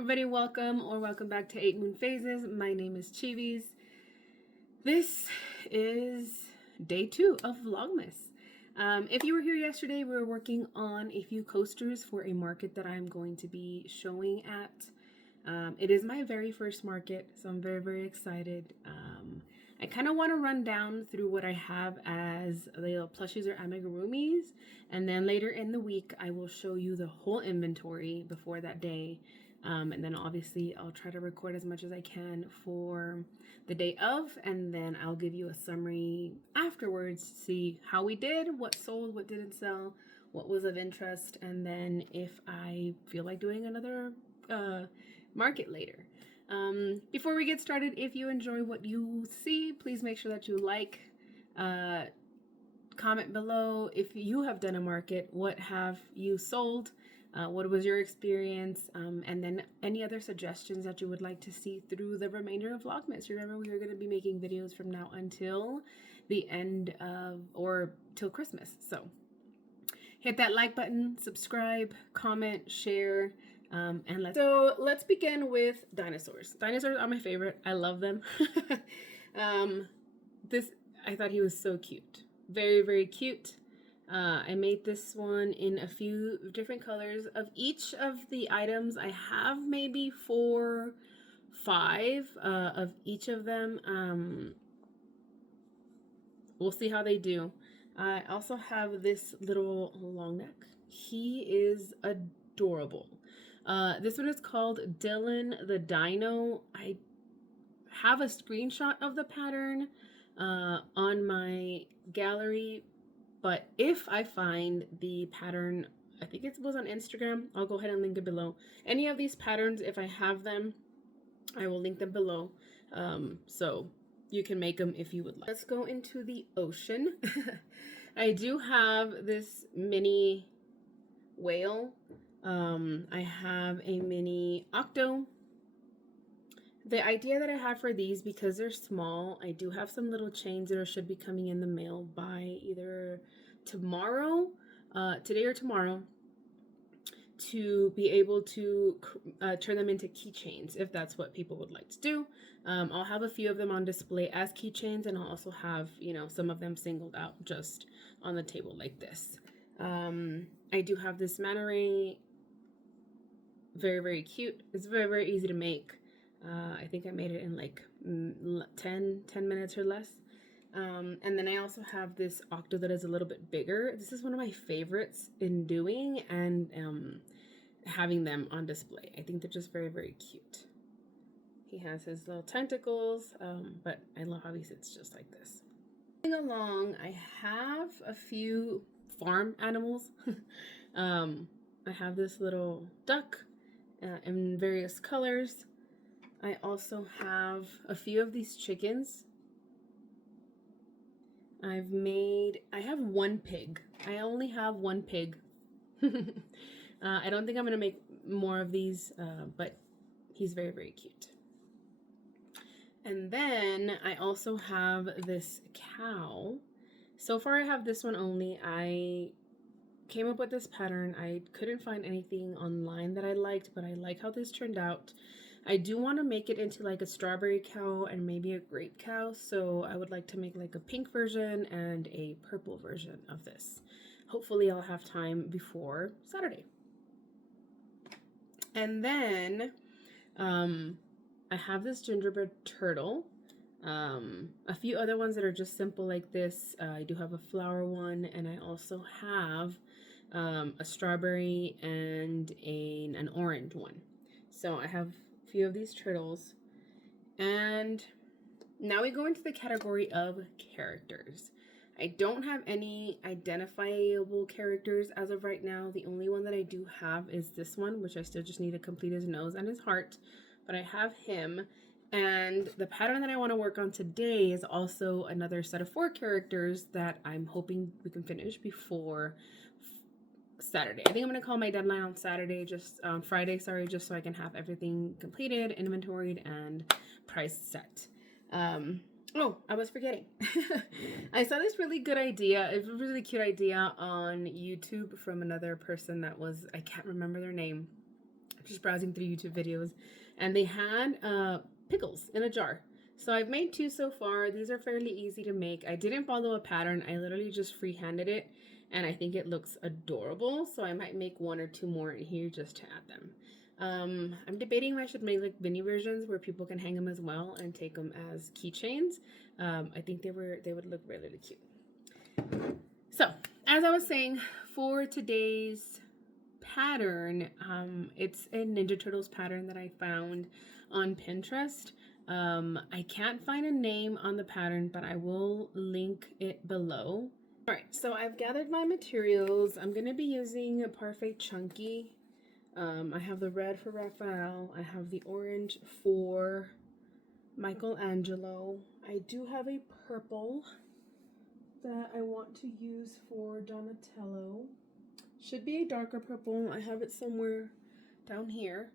everybody, welcome or welcome back to 8 Moon Phases. My name is Chivis. This is day 2 of Vlogmas. If you were here yesterday, we were working on a few coasters for a market that I'm going to be showing at. It is my very first market, so I'm very excited. I kind of want to run down through what I have as the plushies or amigurumis, and then later in the week I will show you the whole inventory before that day. And then obviously I'll try to record as much as I can for the day of, and then I'll give you a summary afterwards to see how we did, what sold, what didn't sell, what was of interest, and then if I feel like doing another market later. Before we get started, if you enjoy what you see, please make sure that you like, comment below if you have done a market, what have you sold, what was your experience, and then any other suggestions that you would like to see through the remainder of Vlogmas. Remember, we are going to be making videos from now until the end of, or till Christmas. So hit that like button, subscribe, comment, share. And let's begin with dinosaurs. Dinosaurs are my favorite. I love them. I thought he was so cute. Very cute. I made this one in a few different colors. Of each of the items, I have maybe 4, 5 of each of them. We'll see how they do. I also have this little long neck. He is adorable. This one is called Dylan the Dino. I have a screenshot of the pattern on my gallery, but if I find the pattern, I think it was on Instagram, I'll go ahead and link it below. Any of these patterns, if I have them, I will link them below, so you can make them if you would like. Let's go into the ocean. I do have this mini whale. I have a mini octo. The idea that I have for these, because they're small, I do have some little chains that should be coming in the mail by either tomorrow, today or tomorrow, to be able to turn them into keychains if that's what people would like to do. I'll have a few of them on display as keychains, and I'll also have, you know, some of them singled out just on the table like this. I do have this manta ray. Very cute. It's very easy to make. I think I made it in like 10 minutes or less. And then I also have this octo that is a little bit bigger. This is one of my favorites in doing and having them on display. I think they're just very cute. He has his little tentacles, but I love how he sits just like this. Moving along, I have a few farm animals. I have this little duck in various colors. I also have a few of these chickens. I have one pig. I only have one pig. I don't think I'm going to make more of these, but he's very cute. And then I also have this cow. So far I have this one only. I came up with this pattern. I couldn't find anything online that I liked, but I like how this turned out. I do want to make it into like a strawberry cow and maybe a grape cow, so I would like to make like a pink version and a purple version of this. Hopefully I'll have time before Saturday. And then I have this gingerbread turtle. A few other ones that are just simple like this. I do have a flower one, and I also have a strawberry and an orange one. So I have a few of these turtles. And now we go into the category of characters. I don't have any identifiable characters as of right now. The only one that I do have is this one, which I still just need to complete his nose and his heart. But I have him. And the pattern that I want to work on today is also another set of 4 characters that I'm hoping we can finish before Saturday. I think I'm going to call my deadline on Saturday, just on Friday, sorry, just so I can have everything completed, inventoried, and price set. Oh, I was forgetting. I saw this really good idea, a really cute idea on YouTube from another person that was, I can't remember their name. just browsing through YouTube videos, and they had pickles in a jar. So I've made 2 so far. These are fairly easy to make. I didn't follow a pattern. I literally just freehanded it, and I think it looks adorable. So I might make 1 or 2 more in here just to add them. I'm debating if I should make like mini versions where people can hang them as well and take them as keychains. I think they would look really, really cute. So as I was saying, for today's pattern, it's a Ninja Turtles pattern that I found on Pinterest. I can't find a name on the pattern, but I will link it below. All right, so I've gathered my materials. I'm going to be using a Parfait Chunky. I have the red for Raphael. I have the orange for Michelangelo. I do have a purple that I want to use for Donatello. Should be a darker purple. I have it somewhere down here.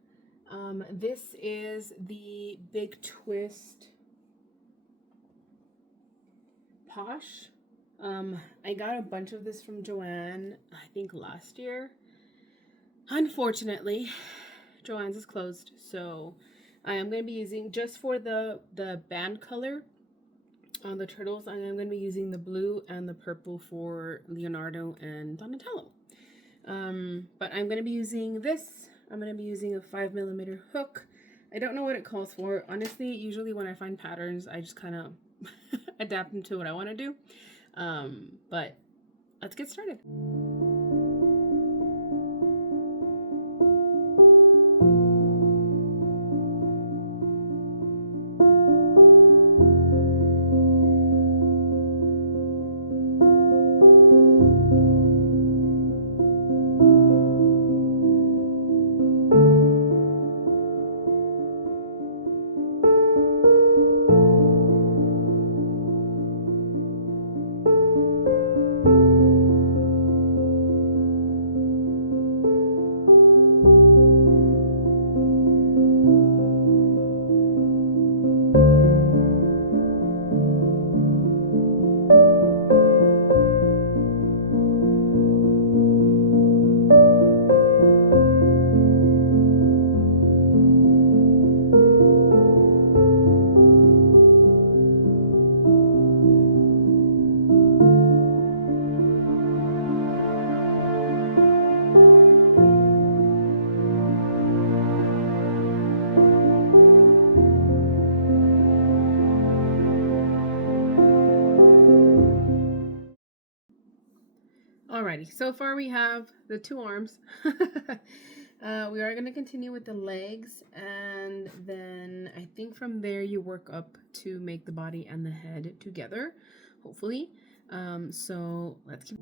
This is the Big Twist Posh. I got a bunch of this from Joann, I think last year. Unfortunately, Joann's is closed, so I am going to be using, just for the band color on the turtles, I am going to be using the blue and the purple for Leonardo and Donatello. But I'm going to be using this. I'm going to be using a 5mm hook. I don't know what it calls for. Honestly, usually when I find patterns, I just kind of adapt them to what I want to do. But let's get started. Alrighty, so far we have the 2 arms. We are going to continue with the legs, and then I think from there you work up to make the body and the head together, hopefully. So let's keep...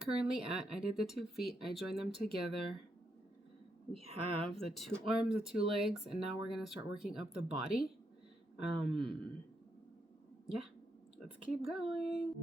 Currently at, I did the 2 feet, I joined them together. We have the 2 arms, the 2 legs, and now we're gonna start working up the body. Yeah, let's keep going.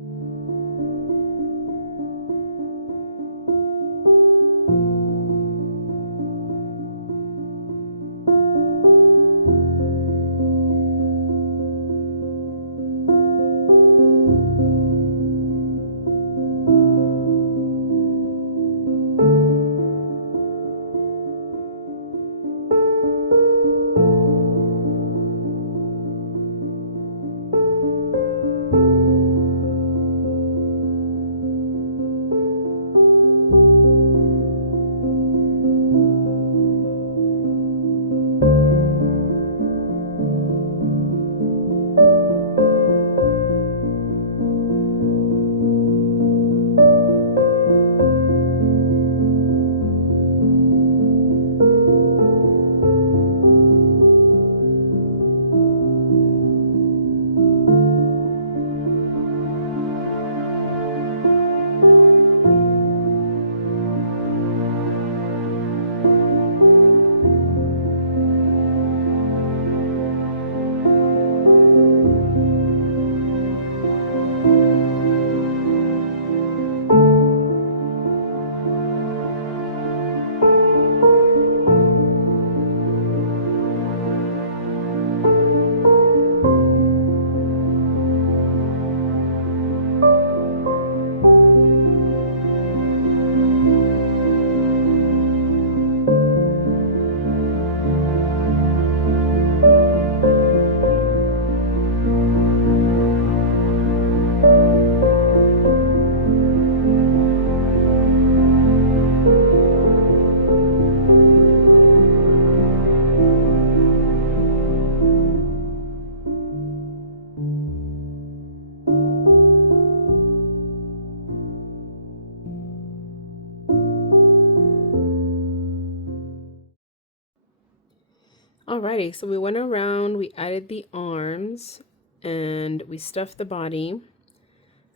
Alrighty, so we went around, we added the arms, and we stuffed the body.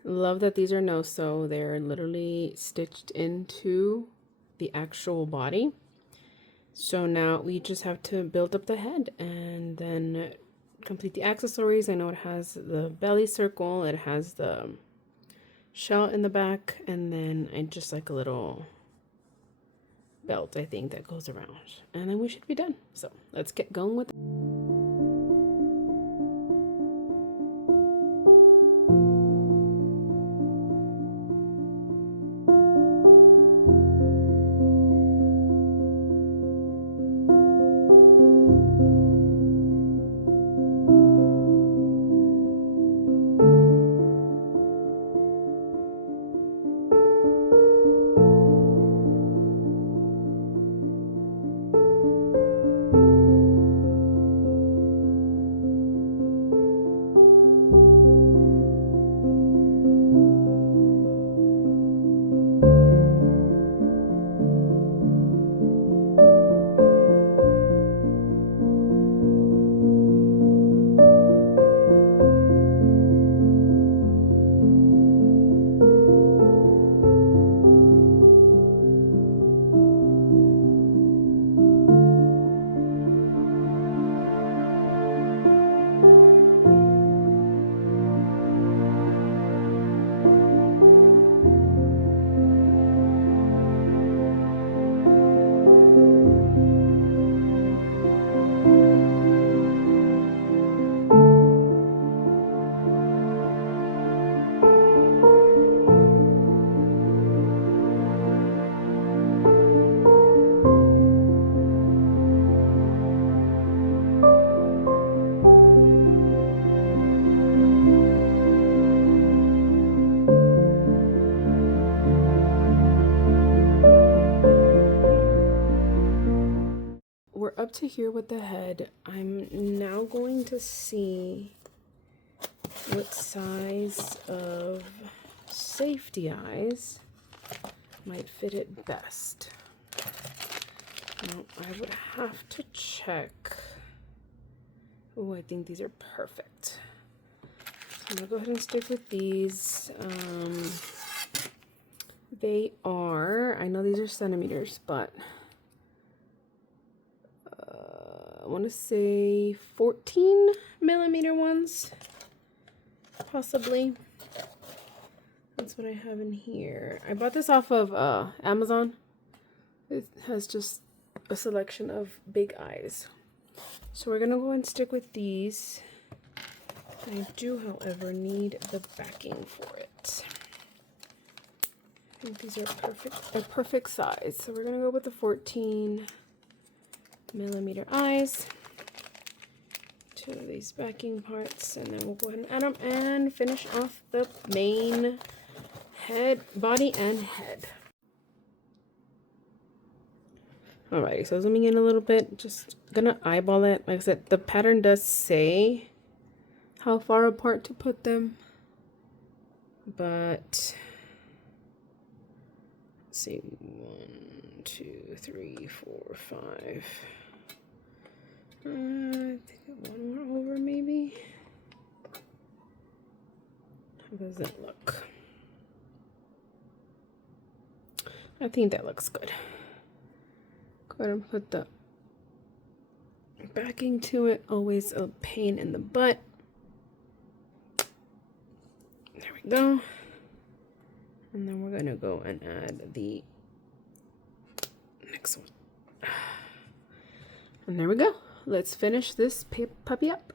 Love that these are no-sew. They're literally stitched into the actual body. So now we just have to build up the head and then complete the accessories. I know it has the belly circle, it has the shell in the back, and then I just like a little belt, I think, that goes around. And then we should be done. So let's get going with it. We're up to here with the head. I'm now going to see what size of safety eyes might fit it best. Now, I would have to check. Oh, I think these are perfect. So I'm gonna go ahead and stick with these. They are, I know these are centimeters, but I want to say 14 millimeter ones, possibly. That's what I have in here. I bought this off of Amazon. It has just a selection of big eyes. So we're gonna go and stick with these. I do, however, need the backing for it. I think these are perfect size. So we're gonna go with the 14 millimeter eyes to these backing parts, and then we'll go ahead and add them and finish off the main head, body, and head. Alrighty, so zooming in a little bit, just gonna eyeball it. Like I said, the pattern does say how far apart to put them, but let's see, 1, 2, 3, 4, 5. I think one more over, maybe. How does that look? I think that looks good. Go ahead and put the backing to it. Always a pain in the butt. There we go. And then we're gonna go and add the next one. And there we go. Let's finish this puppy up.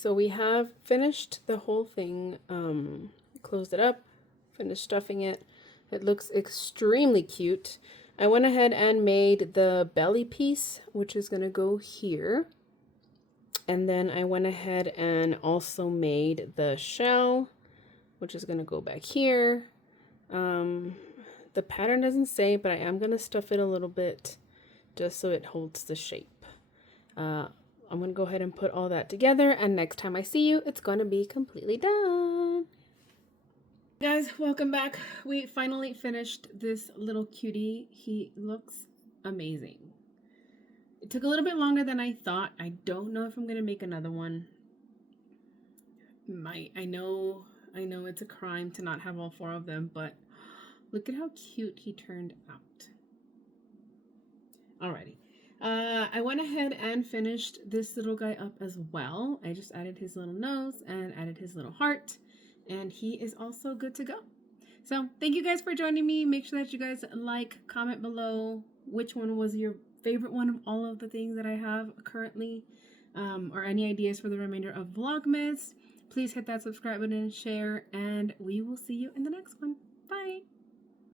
so we have finished the whole thing, closed it up, finished stuffing it. It looks extremely cute. I went ahead and made the belly piece, which is going to go here. And then I went ahead and also made the shell, which is going to go back here. The pattern doesn't say, but I am going to stuff it a little bit just so it holds the shape. I'm going to go ahead and put all that together, and next time I see you, it's going to be completely done. Guys, welcome back. We finally finished this little cutie. He looks amazing. It took a little bit longer than I thought. I don't know if I'm going to make another one. I know it's a crime to not have all 4 of them, but look at how cute he turned out. Alrighty. I went ahead and finished this little guy up as well. I just added his little nose and added his little heart, and he is also good to go. So thank you guys for joining me. Make sure that you guys like, comment below which one was your favorite one of all of the things that I have currently, or any ideas for the remainder of Vlogmas. Please hit that subscribe button and share, and we will see you in the next one. Bye!